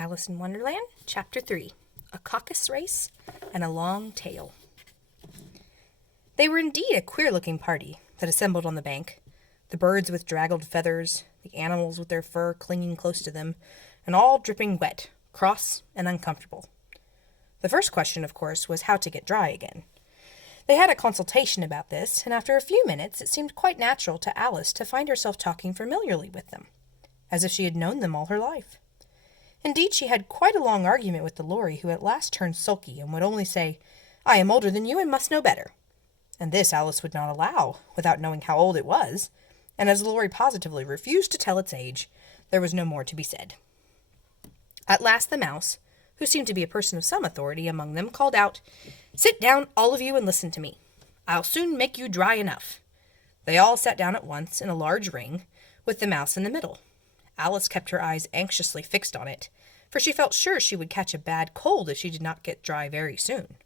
Alice in Wonderland, Chapter 3, A Caucus Race and a Long Tail. They were indeed a queer-looking party that assembled on the bank, the birds with draggled feathers, the animals with their fur clinging close to them, and all dripping wet, cross, and uncomfortable. The first question, of course, was how to get dry again. They had a consultation about this, and after a few minutes it seemed quite natural to Alice to find herself talking familiarly with them, as if she had known them all her life. Indeed, she had quite a long argument with the Lory, who at last turned sulky and would only say, "I am older than you and must know better." And this Alice would not allow, without knowing how old it was, and as the Lory positively refused to tell its age, there was no more to be said. At last the Mouse, who seemed to be a person of some authority among them, called out, "Sit down, all of you, and listen to me. I'll soon make you dry enough." They all sat down at once in a large ring, with the Mouse in the middle. Alice kept her eyes anxiously fixed on it, for she felt sure she would catch a bad cold if she did not get dry very soon.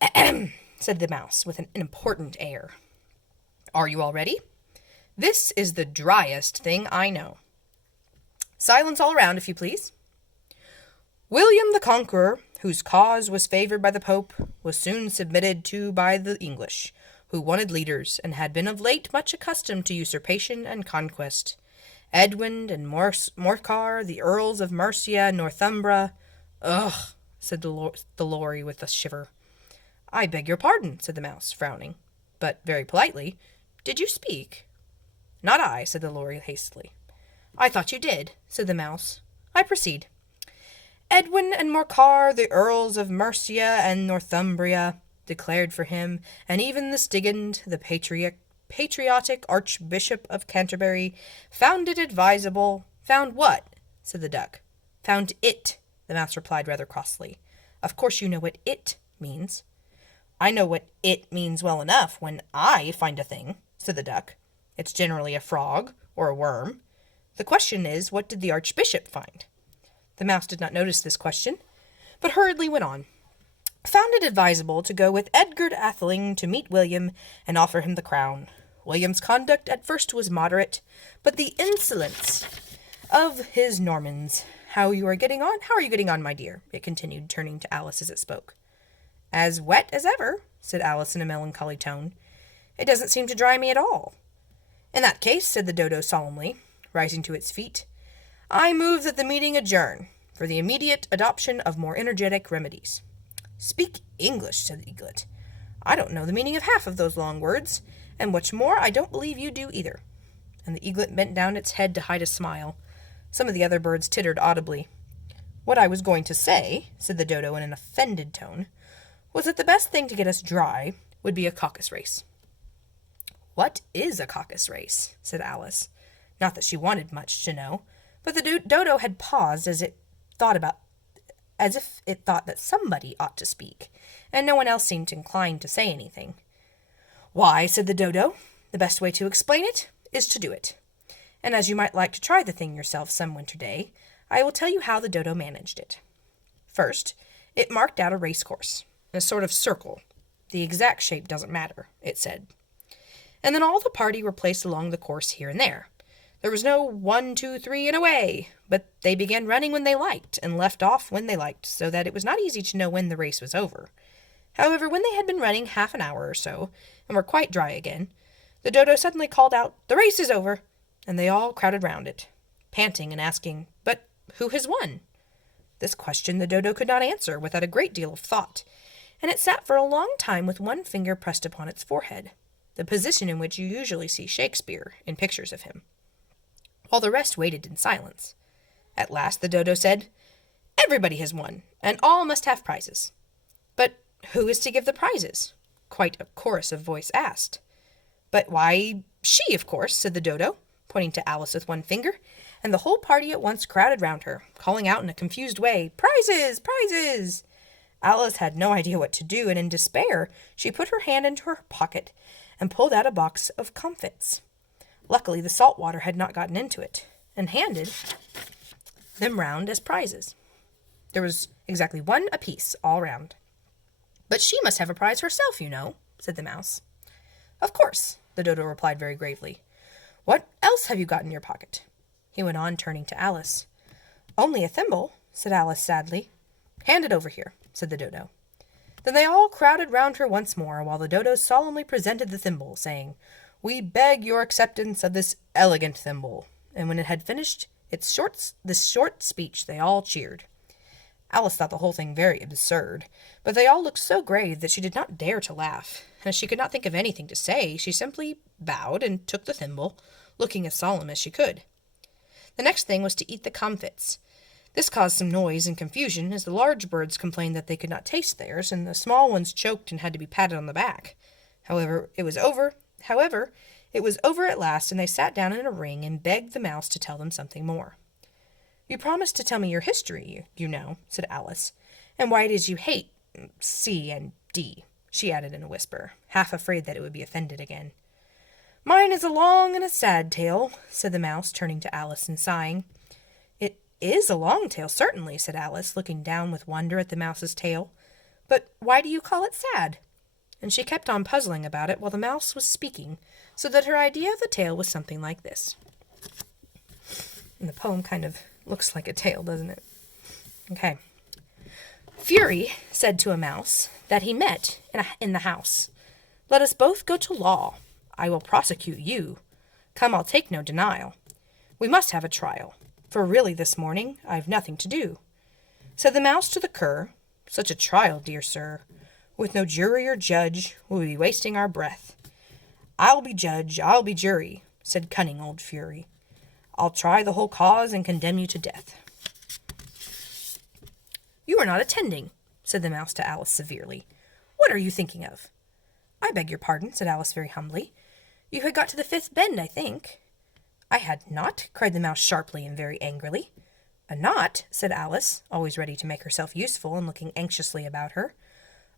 "Ahem," said the Mouse, with an important air. "Are you all ready? This is the driest thing I know. Silence all around, if you please. William the Conqueror, whose cause was favoured by the Pope, was soon submitted to by the English, who wanted leaders, and had been of late much accustomed to usurpation and conquest. Edwin and Morcar, the Earls of Mercia and Northumbria—" "Ugh," said the Lory with a shiver. "I beg your pardon," said the Mouse, frowning, but very politely. "Did you speak?" "Not I," said the Lory hastily. "I thought you did," said the Mouse. "I proceed. Edwin and Morcar, the Earls of Mercia and Northumbria, declared for him, and even the Stigand, the patriotic Archbishop of Canterbury, found it advisable—" "Found what?" said the Duck. "Found it," the Mouse replied rather crossly. "Of course you know what it means." "I know what it means well enough when I find a thing," said the Duck. "It's generally a frog or a worm. The question is, what did the Archbishop find?" The Mouse did not notice this question, but hurriedly went on. "Found it advisable to go with Edgar Atheling to meet William and offer him the crown. William's conduct at first was moderate, but the insolence of his Normans— How are you getting on, my dear?" it continued, turning to Alice as it spoke. "As wet as ever," said Alice in a melancholy tone. "It doesn't seem to dry me at all." "In that case," said the Dodo solemnly, rising to its feet, "I move that the meeting adjourn, for the immediate adoption of more energetic remedies." "Speak English," said the Eaglet. "I don't know the meaning of half of those long words, and what's more, I don't believe you do either." And the Eaglet bent down its head to hide a smile. Some of the other birds tittered audibly. "What I was going to say," said the Dodo in an offended tone, "was that the best thing to get us dry would be a caucus race." "What is a caucus race?" said Alice. Not that she wanted much to know, but the Dodo had paused as if it thought that somebody ought to speak, and no one else seemed inclined to say anything. "Why," said the Dodo, "the best way to explain it is to do it. And as you might like to try the thing yourself some winter day, I will tell you how the Dodo managed it. First, it marked out a race course, in a sort of circle. The exact shape doesn't matter, it said. And then all the party were placed along the course here and there. There was no 1, 2, 3, and away, but they began running when they liked, and left off when they liked, so that it was not easy to know when the race was over. However, when they had been running half an hour or so, and were quite dry again, the Dodo suddenly called out, 'The race is over!' and they all crowded round it, panting and asking, 'But who has won?' This question the Dodo could not answer without a great deal of thought, and it sat for a long time with one finger pressed upon its forehead, the position in which you usually see Shakespeare in pictures of him, while the rest waited in silence. At last the Dodo said, 'Everybody has won, and all must have prizes.' 'But who is to give the prizes?' quite a chorus of voice asked. 'But why, she, of course,' said the Dodo, pointing to Alice with one finger, and the whole party at once crowded round her, calling out in a confused way, 'Prizes! Prizes!' Alice had no idea what to do, and in despair she put her hand into her pocket and pulled out a box of comfits. Luckily the salt water had not gotten into it, and handed them round as prizes. There was exactly one apiece all round. 'But she must have a prize herself, you know,' said the Mouse. 'Of course,' the Dodo replied very gravely. 'What else have you got in your pocket?' he went on, turning to Alice. 'Only a thimble,' said Alice sadly. "Hand it over here," said the dodo. Then they all crowded round her once more, while the dodo solemnly presented the thimble, saying, "We beg your acceptance of this elegant thimble." And when it had finished this short speech, they all cheered. Alice thought the whole thing very absurd, but they all looked so grave that she did not dare to laugh, and as she could not think of anything to say, she simply bowed and took the thimble, looking as solemn as she could. The next thing was to eat the comfits. This caused some noise and confusion, as the large birds complained that they could not taste theirs, and the small ones choked and had to be patted on the back. However, it was over at last, and they sat down in a ring and begged the mouse to tell them something more. "You promised to tell me your history, you know," said Alice, "and why it is you hate C and D," she added in a whisper, half afraid that it would be offended again. "Mine is a long and a sad tale," said the mouse, turning to Alice and sighing. "It is a long tale, certainly," said Alice, looking down with wonder at the mouse's tail. "But why do you call it sad?" And she kept on puzzling about it while the mouse was speaking, so that her idea of the tale was something like this. And the poem kind of looks like a tale, doesn't it? Okay. Fury said to a mouse that he met in the house, "Let us both go to law. I will prosecute you. Come, I'll take no denial. We must have a trial, for really this morning I've nothing to do." Said the mouse to the cur, "Such a trial, dear sir, with no jury or judge, we'll be wasting our breath." "I'll be judge, I'll be jury," said cunning old Fury. "I'll try the whole cause and condemn you to death." "You are not attending," said the mouse to Alice severely. "What are you thinking of?" "I beg your pardon," said Alice very humbly. "You had got to the fifth bend, I think." "I had not," cried the mouse sharply and very angrily. "A knot," said Alice, always ready to make herself useful and looking anxiously about her.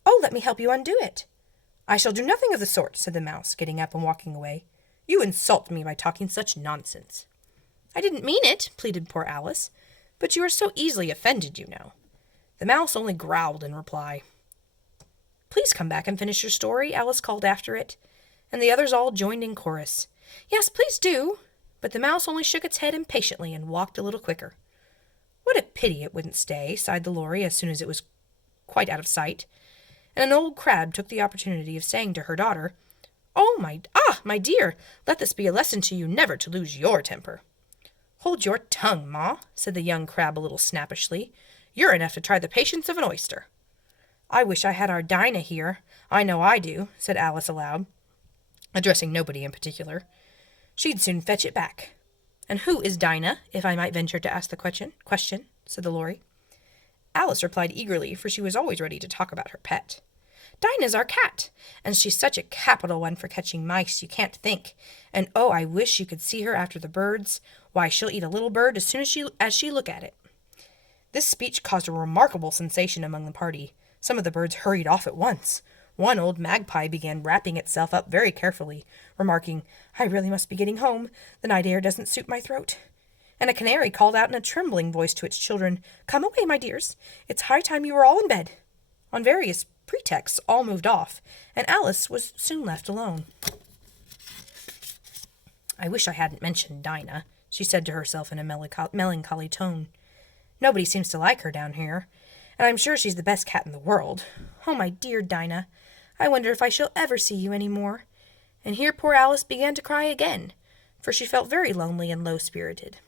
"Oh, let me help you undo it." "I shall do nothing of the sort," said the mouse, getting up and walking away. "You insult me by talking such nonsense." "I didn't mean it," pleaded poor Alice, "but you are so easily offended, you know." The mouse only growled in reply. "Please come back and finish your story," Alice called after it, and the others all joined in chorus. "Yes, please do." But the mouse only shook its head impatiently and walked a little quicker. "What a pity it wouldn't stay," sighed the lory as soon as it was quite out of sight, and an old crab took the opportunity of saying to her daughter, my dear, let this be a lesson to you never to lose your temper." "Hold your tongue, Ma," said the young crab a little snappishly. "You're enough to try the patience of an oyster." "I wish I had our Dinah here. I know I do," said Alice aloud, addressing nobody in particular. "She'd soon fetch it back." "And who is Dinah, if I might venture to ask the question?" said the lory. Alice replied eagerly, for she was always ready to talk about her pet. "Dinah's our cat, and she's such a capital one for catching mice you can't think. And oh, I wish you could see her after the birds. Why, she'll eat a little bird as soon as she look at it." This speech caused a remarkable sensation among the party. Some of the birds hurried off at once. One old magpie began wrapping itself up very carefully, remarking, "I really must be getting home. The night air doesn't suit my throat." And a canary called out in a trembling voice to its children, "Come away, my dears. It's high time you were all in bed." On various pretexts, all moved off, and Alice was soon left alone. "I wish I hadn't mentioned Dinah," she said to herself in a melancholy tone. "Nobody seems to like her down here, and I'm sure she's the best cat in the world. Oh, my dear Dinah, I wonder if I shall ever see you any more." And here poor Alice began to cry again, for she felt very lonely and low-spirited.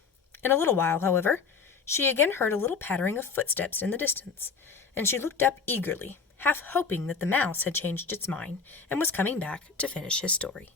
In a little while, however, she again heard a little pattering of footsteps in the distance, and she looked up eagerly, half hoping that the mouse had changed its mind and was coming back to finish his story.